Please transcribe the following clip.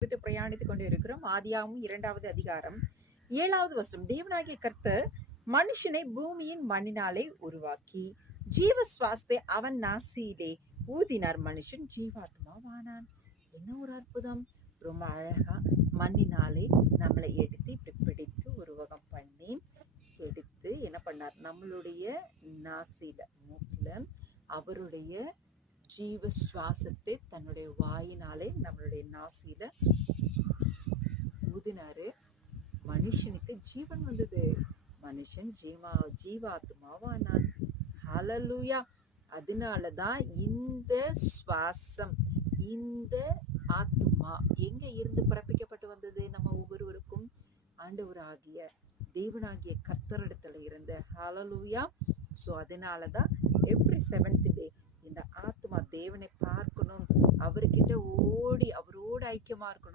குறித்து பிரயாணித்துக் கொண்டு இருக்கிறோம். ஆதியாகமம் 2வது அதிகாரம் 7வது வசனம். தேவனாகிய கர்த்தர் மனுஷனை பூமியின் மண்ணினாலே உருவாக்கி ஜீவ சுவாசத்தை அவன் நாசியிலே ஊதினார். மனுஷன் ஜீவாத்மாவானான். என்ன ஒரு அற்புதம்! ரொம்ப அழகா மண்ணினாலே நம்மளை எடுத்து இப்படி பிடித்து உருவகம் பண்ணி எடுத்து என்ன பண்ணார், நம்மளுடைய நாசியில மூக்குல அவருடைய ஜீவ சுவாசத்தை தன்னுடைய வாயினாலே நம்மளுடைய நாசியில ஊதினாரு. மனுஷனுக்கு ஜீவன் வந்தது. மனுஷன் ஜீவாத்மாவானான். ஹல்லேலூயா! அதனாலதான் இந்த சுவாசம், இந்த ஆத்மா எங்க இருந்து பிறப்பிக்கப்பட்டு வந்தது? நம்ம ஒவ்வொருவருக்கும் ஆண்டவராகிய தேவனாகிய கர்த்தரிடத்துல இருந்து. ஹல்லேலூயா! சோ அதனாலதான் எவ்ரி 7th டே இந்த ஆத்மா தேவனை பார்க்கணும், அவர்கிட்ட ஓடி அவரோடு ஐக்கியமா இருக்கணும்.